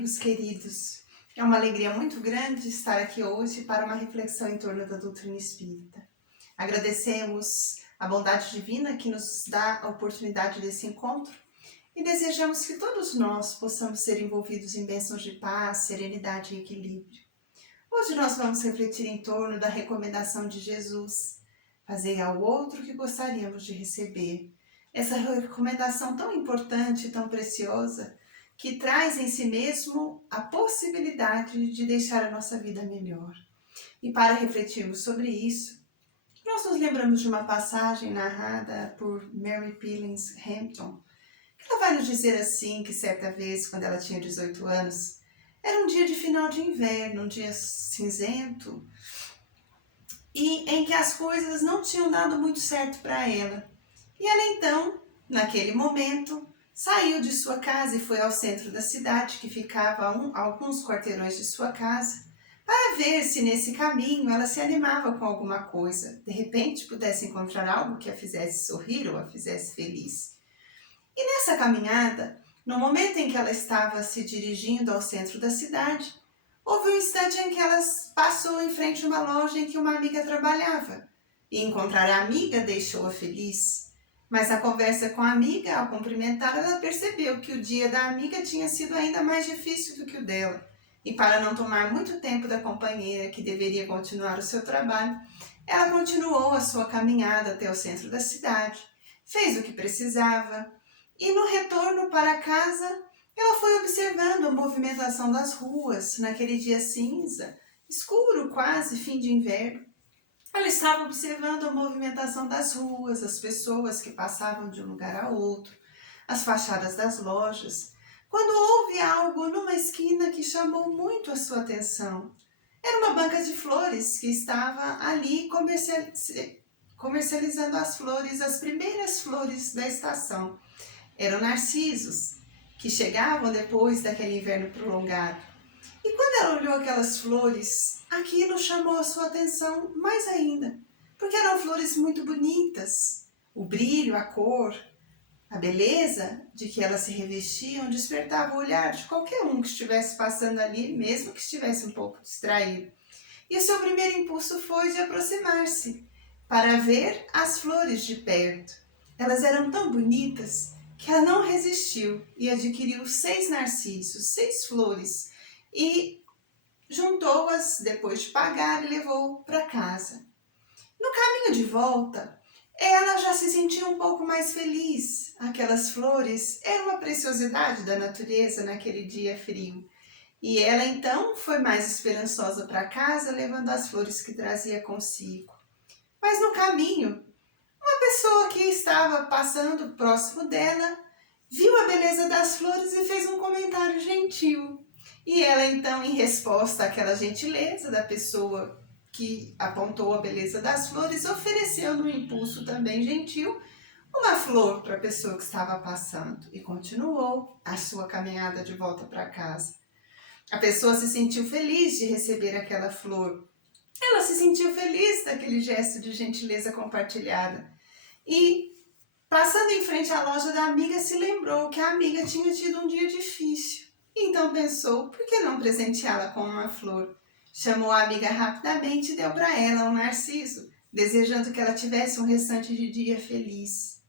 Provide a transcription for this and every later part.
amigos queridos, é uma alegria muito grande estar aqui hoje para uma reflexão em torno da doutrina espírita. Agradecemos a bondade divina que nos dá a oportunidade desse encontro e desejamos que todos nós possamos ser envolvidos em bênçãos de paz, serenidade e equilíbrio. Hoje nós vamos refletir em torno da recomendação de Jesus: fazer ao outro o que gostaríamos de receber. Essa recomendação tão importante e tão preciosa, que traz em si mesmo a possibilidade de deixar a nossa vida melhor. E para refletirmos sobre isso, nós nos lembramos de uma passagem narrada por Mary Pillins Hampton, que ela vai nos dizer assim, que certa vez, quando ela tinha 18 anos, era um dia de final de inverno, um dia cinzento, e em que as coisas não tinham dado muito certo para ela. E ela então, naquele momento, saiu de sua casa e foi ao centro da cidade, que ficava a alguns quarteirões de sua casa, para ver se nesse caminho ela se animava com alguma coisa, de repente pudesse encontrar algo que a fizesse sorrir ou a fizesse feliz. E nessa caminhada, no momento em que ela estava se dirigindo ao centro da cidade, houve um instante em que ela passou em frente a uma loja em que uma amiga trabalhava, e encontrar a amiga deixou-a feliz. Mas na conversa com a amiga, ao cumprimentar, ela percebeu que o dia da amiga tinha sido ainda mais difícil do que o dela. E para não tomar muito tempo da companheira, que deveria continuar o seu trabalho, ela continuou a sua caminhada até o centro da cidade, fez o que precisava, e no retorno para casa, ela foi observando a movimentação das ruas naquele dia cinza, escuro quase, fim de inverno. Ela estava observando a movimentação das ruas, as pessoas que passavam de um lugar a outro, as fachadas das lojas, quando houve algo numa esquina que chamou muito a sua atenção. Era uma banca de flores que estava ali comercializando as flores, as primeiras flores da estação. Eram narcisos, que chegavam depois daquele inverno prolongado. E quando ela olhou aquelas flores, aquilo chamou a sua atenção mais ainda, porque eram flores muito bonitas. O brilho, a cor, a beleza de que elas se revestiam despertava o olhar de qualquer um que estivesse passando ali, mesmo que estivesse um pouco distraído. E o seu primeiro impulso foi de aproximar-se, para ver as flores de perto. Elas eram tão bonitas que ela não resistiu e adquiriu 6 narcisos, 6 flores, e juntou-as depois de pagar e levou para casa. No caminho de volta, ela já se sentia um pouco mais feliz. Aquelas flores eram uma preciosidade da natureza naquele dia frio. E ela então foi mais esperançosa para casa, levando as flores que trazia consigo. Mas no caminho, uma pessoa que estava passando próximo dela viu a beleza das flores e fez um comentário gentil. E ela então, em resposta àquela gentileza da pessoa que apontou a beleza das flores, ofereceu no impulso também gentil uma flor para a pessoa que estava passando e continuou a sua caminhada de volta para casa. A pessoa se sentiu feliz de receber aquela flor. Ela se sentiu feliz daquele gesto de gentileza compartilhada. E, passando em frente à loja da amiga, se lembrou que a amiga tinha tido um dia difícil. Então pensou, por que não presenteá-la com uma flor? Chamou a amiga rapidamente e deu para ela um narciso, desejando que ela tivesse um restante de dia feliz.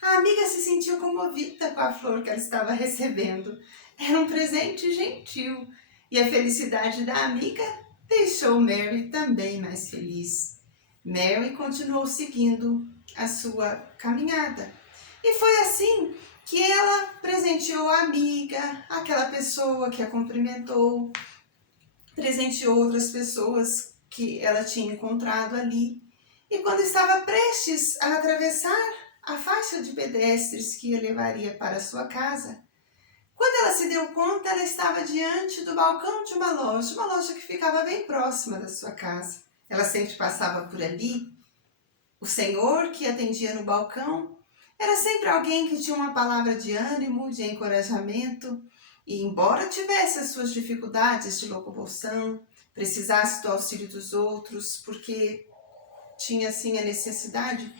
A amiga se sentiu comovida com a flor que ela estava recebendo. Era um presente gentil, e a felicidade da amiga deixou Mary também mais feliz. Mary continuou seguindo a sua caminhada. E foi assim que ela presenteou a amiga, aquela pessoa que a cumprimentou, presenteou outras pessoas que ela tinha encontrado ali. E quando estava prestes a atravessar a faixa de pedestres que a levaria para sua casa, quando ela se deu conta, ela estava diante do balcão de uma loja que ficava bem próxima da sua casa. Ela sempre passava por ali. O senhor que atendia no balcão era sempre alguém que tinha uma palavra de ânimo, de encorajamento, e embora tivesse as suas dificuldades de locomoção, precisasse do auxílio dos outros, porque tinha assim a necessidade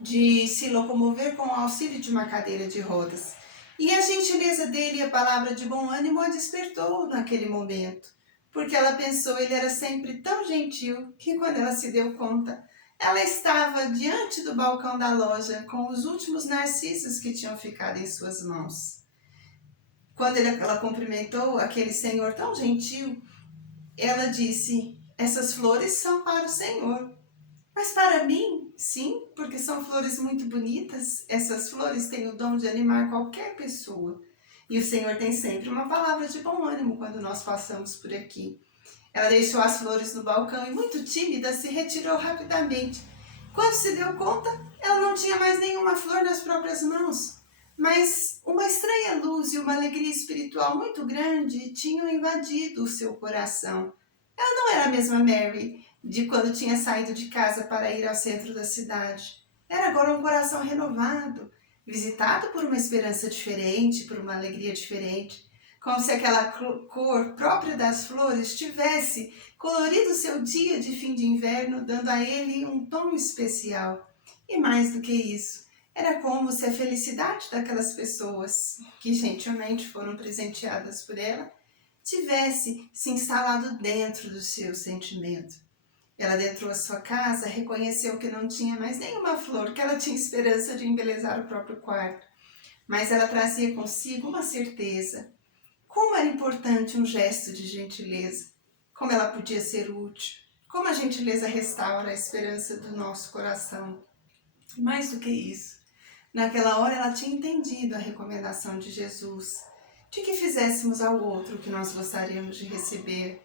de se locomover com o auxílio de uma cadeira de rodas. E a gentileza dele e a palavra de bom ânimo a despertou naquele momento, porque ela pensou ele era sempre tão gentil que quando ela se deu conta, ela estava diante do balcão da loja com os últimos narcisos que tinham ficado em suas mãos. Quando ela cumprimentou aquele senhor tão gentil, ela disse: essas flores são para o Senhor. Mas para mim, sim, porque são flores muito bonitas. Essas flores têm o dom de animar qualquer pessoa. E o Senhor tem sempre uma palavra de bom ânimo quando nós passamos por aqui. Ela deixou as flores no balcão e, muito tímida, se retirou rapidamente. Quando se deu conta, ela não tinha mais nenhuma flor nas próprias mãos. Mas uma estranha luz e uma alegria espiritual muito grande tinham invadido o seu coração. Ela não era a mesma Mary de quando tinha saído de casa para ir ao centro da cidade. Era agora um coração renovado, visitado por uma esperança diferente, por uma alegria diferente, como se aquela cor própria das flores tivesse colorido seu dia de fim de inverno, dando a ele um tom especial. E mais do que isso, era como se a felicidade daquelas pessoas que gentilmente foram presenteadas por ela tivesse se instalado dentro do seu sentimento. Ela adentrou a sua casa, reconheceu que não tinha mais nenhuma flor, que ela tinha esperança de embelezar o próprio quarto, mas ela trazia consigo uma certeza. Como era importante um gesto de gentileza, como ela podia ser útil, como a gentileza restaura a esperança do nosso coração. Mais do que isso, naquela hora ela tinha entendido a recomendação de Jesus, de que fizéssemos ao outro o que nós gostaríamos de receber,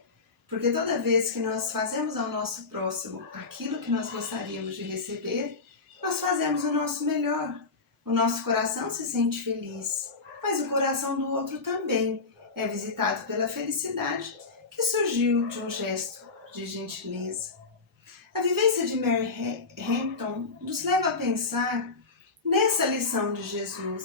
porque toda vez que nós fazemos ao nosso próximo aquilo que nós gostaríamos de receber, nós fazemos o nosso melhor. O nosso coração se sente feliz, mas o coração do outro também é visitado pela felicidade que surgiu de um gesto de gentileza. A vivência de Mary Hampton nos leva a pensar nessa lição de Jesus,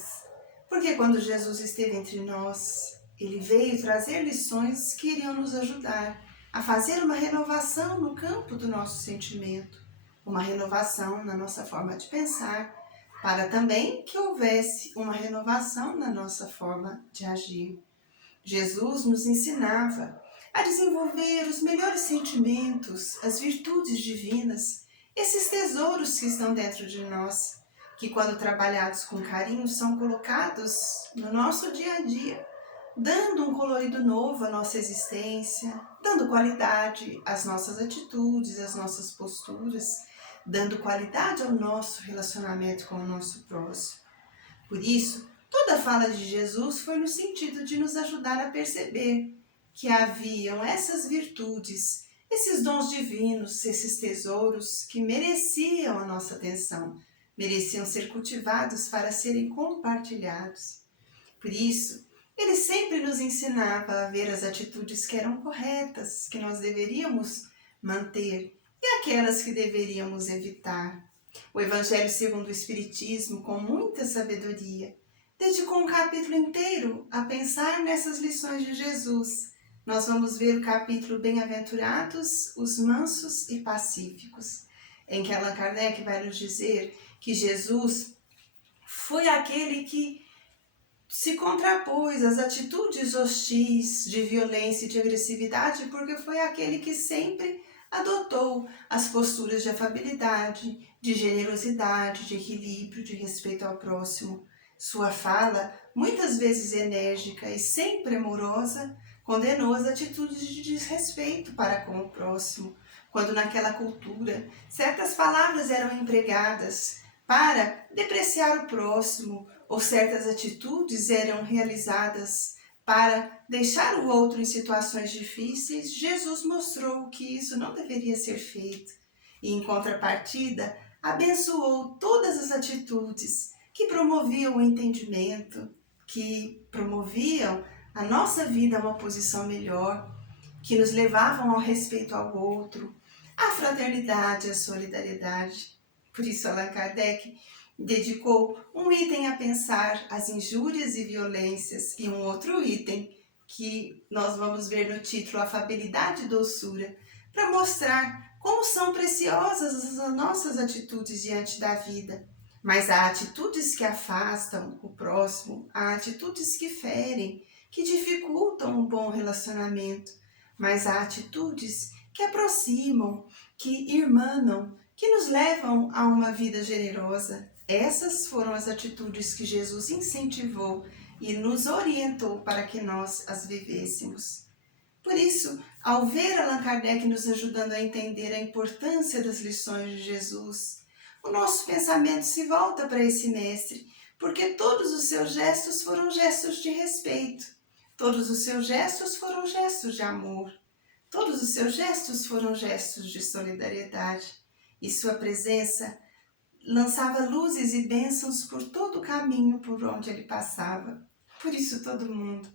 porque quando Jesus esteve entre nós, ele veio trazer lições que iriam nos ajudar a fazer uma renovação no campo do nosso sentimento, uma renovação na nossa forma de pensar, para também que houvesse uma renovação na nossa forma de agir. Jesus nos ensinava a desenvolver os melhores sentimentos, as virtudes divinas, esses tesouros que estão dentro de nós, que quando trabalhados com carinho são colocados no nosso dia a dia, dando um colorido novo à nossa existência, dando qualidade às nossas atitudes, às nossas posturas, dando qualidade ao nosso relacionamento com o nosso próximo. Por isso, toda a fala de Jesus foi no sentido de nos ajudar a perceber que haviam essas virtudes, esses dons divinos, esses tesouros que mereciam a nossa atenção, mereciam ser cultivados para serem compartilhados. Por isso, ele sempre nos ensinava a ver as atitudes que eram corretas, que nós deveríamos manter, e aquelas que deveríamos evitar. O Evangelho segundo o Espiritismo, com muita sabedoria, dedicou um capítulo inteiro a pensar nessas lições de Jesus. Nós vamos ver o capítulo Bem-aventurados, os mansos e pacíficos, em que Allan Kardec vai nos dizer que Jesus foi aquele que se contrapôs às atitudes hostis de violência e de agressividade, porque foi aquele que sempre adotou as posturas de afabilidade, de generosidade, de equilíbrio, de respeito ao próximo. Sua fala, muitas vezes enérgica e sempre amorosa, condenou as atitudes de desrespeito para com o próximo, quando naquela cultura certas palavras eram empregadas para depreciar o próximo, ou certas atitudes eram realizadas para deixar o outro em situações difíceis. Jesus mostrou que isso não deveria ser feito e, em contrapartida, abençoou todas as atitudes que promoviam o entendimento, que promoviam a nossa vida a uma posição melhor, que nos levavam ao respeito ao outro, à fraternidade, à solidariedade. Por isso, Allan Kardec dedicou um item a pensar as injúrias e violências e um outro item que nós vamos ver no título Afabilidade e Doçura, para mostrar como são preciosas as nossas atitudes diante da vida, Mas há atitudes que afastam o próximo, há atitudes que ferem, que dificultam um bom relacionamento, mas há atitudes que aproximam, que irmanam, que nos levam a uma vida generosa. Essas foram as atitudes que Jesus incentivou e nos orientou para que nós as vivêssemos. Por isso, ao ver Allan Kardec nos ajudando a entender a importância das lições de Jesus, o nosso pensamento se volta para esse mestre, porque todos os seus gestos foram gestos de respeito, todos os seus gestos foram gestos de amor, todos os seus gestos foram gestos de solidariedade, e sua presença lançava luzes e bênçãos por todo o caminho por onde ele passava. Por isso todo mundo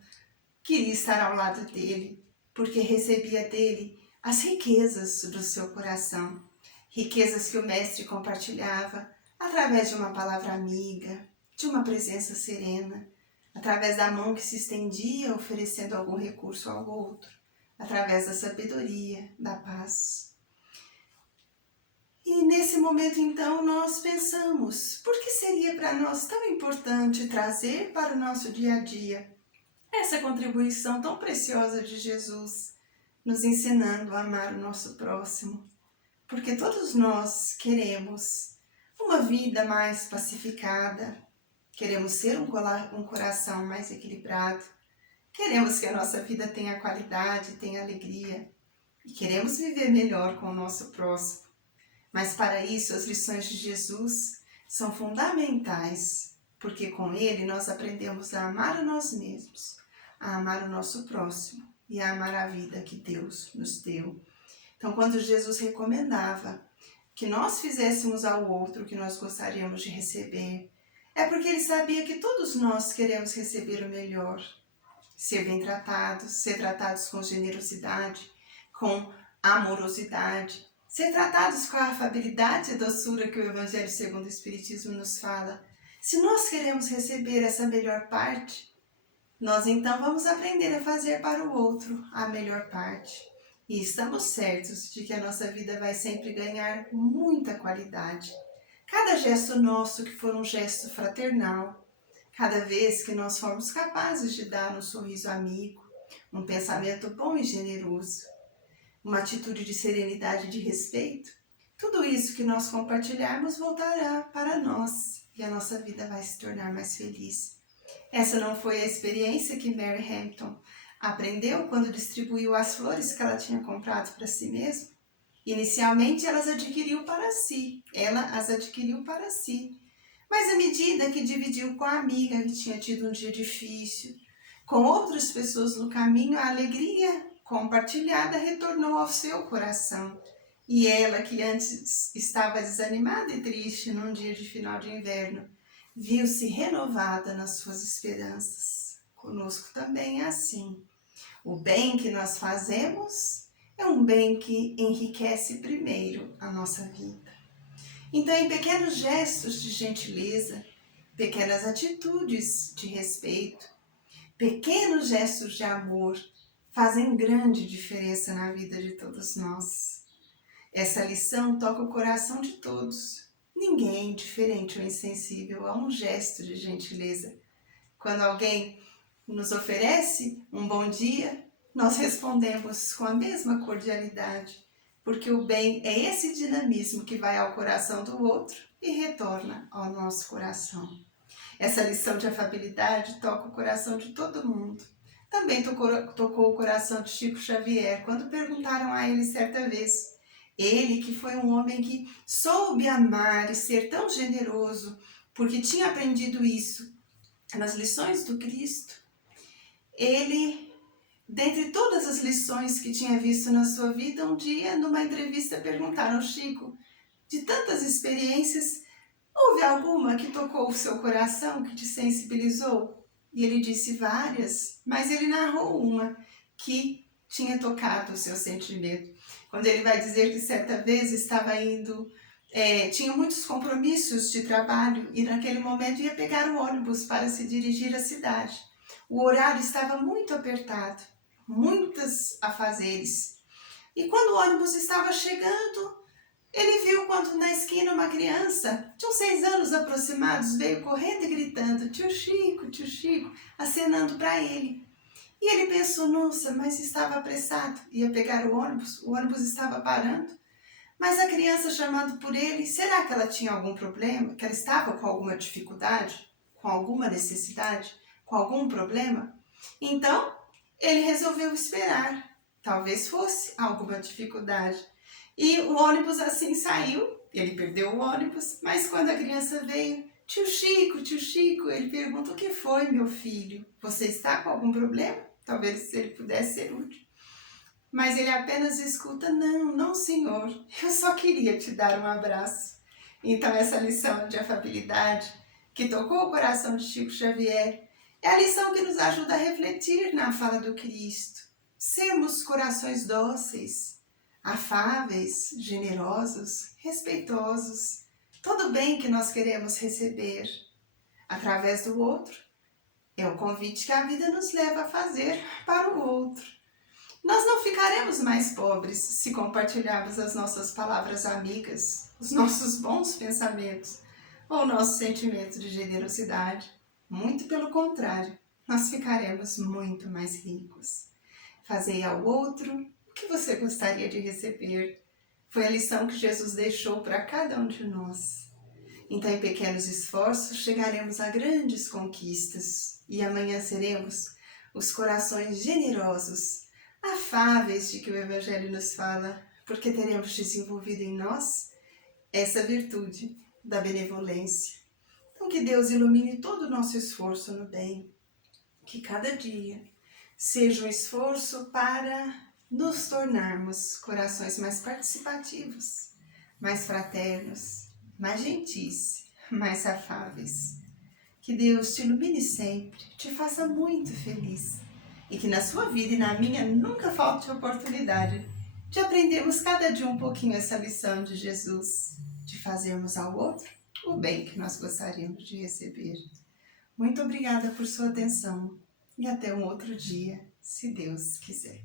queria estar ao lado dele, porque recebia dele as riquezas do seu coração, riquezas que o mestre compartilhava através de uma palavra amiga, de uma presença serena, através da mão que se estendia oferecendo algum recurso ao outro, através da sabedoria, da paz. E nesse momento então nós pensamos, por que seria para nós tão importante trazer para o nosso dia a dia essa contribuição tão preciosa de Jesus, nos ensinando a amar o nosso próximo? Porque todos nós queremos uma vida mais pacificada, queremos ser um coração mais equilibrado, queremos que a nossa vida tenha qualidade, tenha alegria e queremos viver melhor com o nosso próximo. Mas para isso as lições de Jesus são fundamentais, porque com ele nós aprendemos a amar a nós mesmos, a amar o nosso próximo e a amar a vida que Deus nos deu. Então, quando Jesus recomendava que nós fizéssemos ao outro o que nós gostaríamos de receber, é porque ele sabia que todos nós queremos receber o melhor, ser bem tratados, ser tratados com generosidade, com amorosidade, ser tratados com a afabilidade e doçura que o Evangelho segundo o Espiritismo nos fala. Se nós queremos receber essa melhor parte, nós então vamos aprender a fazer para o outro a melhor parte. E estamos certos de que a nossa vida vai sempre ganhar muita qualidade. Cada gesto nosso que for um gesto fraternal, cada vez que nós formos capazes de dar um sorriso amigo, um pensamento bom e generoso, uma atitude de serenidade e de respeito, tudo isso que nós compartilharmos voltará para nós e a nossa vida vai se tornar mais feliz. Essa não foi a experiência que Mary Hampton aprendeu quando distribuiu as flores que ela tinha comprado para si mesma? Inicialmente ela as adquiriu para si, mas à medida que dividiu com a amiga que tinha tido um dia difícil, com outras pessoas no caminho, a alegria compartilhada retornou ao seu coração. E ela, que antes estava desanimada e triste num dia de final de inverno, viu-se renovada nas suas esperanças. Conosco também é assim. O bem que nós fazemos é um bem que enriquece primeiro a nossa vida. Então, em pequenos gestos de gentileza, pequenas atitudes de respeito, pequenos gestos de amor fazem grande diferença na vida de todos nós. Essa lição toca o coração de todos. Ninguém é indiferente ou insensível a um gesto de gentileza. Quando alguém nos oferece um bom dia, nós respondemos com a mesma cordialidade, porque o bem é esse dinamismo que vai ao coração do outro e retorna ao nosso coração. Essa lição de afabilidade toca o coração de todo mundo. Também tocou o coração de Chico Xavier, quando perguntaram a ele certa vez, ele que foi um homem que soube amar e ser tão generoso, porque tinha aprendido isso nas lições do Cristo, ele, dentre todas as lições que tinha visto na sua vida, um dia, numa entrevista, perguntaram ao Chico, de tantas experiências, houve alguma que tocou o seu coração, que te sensibilizou? E ele disse várias, mas ele narrou uma que tinha tocado o seu sentimento. Quando ele vai dizer que certa vez estava indo, tinha muitos compromissos de trabalho e naquele momento ia pegar o ônibus para se dirigir à cidade. O horário estava muito apertado, muitos afazeres. E quando o ônibus estava chegando, ele viu quando Quando na esquina uma criança de uns 6 anos aproximados veio correndo e gritando tio Chico, acenando para ele. E ele pensou, nossa, mas estava apressado, ia pegar o ônibus estava parando. Mas a criança chamando por ele, será que ela tinha algum problema? Que ela estava com alguma dificuldade? Com alguma necessidade? Com algum problema? Então, ele resolveu esperar. Talvez fosse alguma dificuldade. E o ônibus assim saiu, ele perdeu o ônibus, mas quando a criança veio, tio Chico, ele pergunta, o que foi, meu filho? Você está com algum problema? Talvez ele pudesse ser útil. Mas ele apenas escuta, não senhor, eu só queria te dar um abraço. Então essa lição de afabilidade que tocou o coração de Chico Xavier é a lição que nos ajuda a refletir na fala do Cristo. Sermos corações dóceis, afáveis, generosos, respeitosos. Todo bem que nós queremos receber através do outro é o convite que a vida nos leva a fazer para o outro. Nós não ficaremos mais pobres se compartilharmos as nossas palavras amigas, os nossos bons pensamentos ou nossos sentimentos de generosidade. Muito pelo contrário, nós ficaremos muito mais ricos. Fazei ao outro o que você gostaria de receber. Foi a lição que Jesus deixou para cada um de nós. Então, em pequenos esforços, chegaremos a grandes conquistas e amanhã seremos os corações generosos, afáveis de que o Evangelho nos fala, porque teremos desenvolvido em nós essa virtude da benevolência. Então, que Deus ilumine todo o nosso esforço no bem, que cada dia seja um esforço para nos tornarmos corações mais participativos, mais fraternos, mais gentis, mais afáveis. Que Deus te ilumine sempre, te faça muito feliz e que na sua vida e na minha nunca falte a oportunidade de aprendermos cada dia um pouquinho essa lição de Jesus, de fazermos ao outro o bem que nós gostaríamos de receber. Muito obrigada por sua atenção e até um outro dia, se Deus quiser.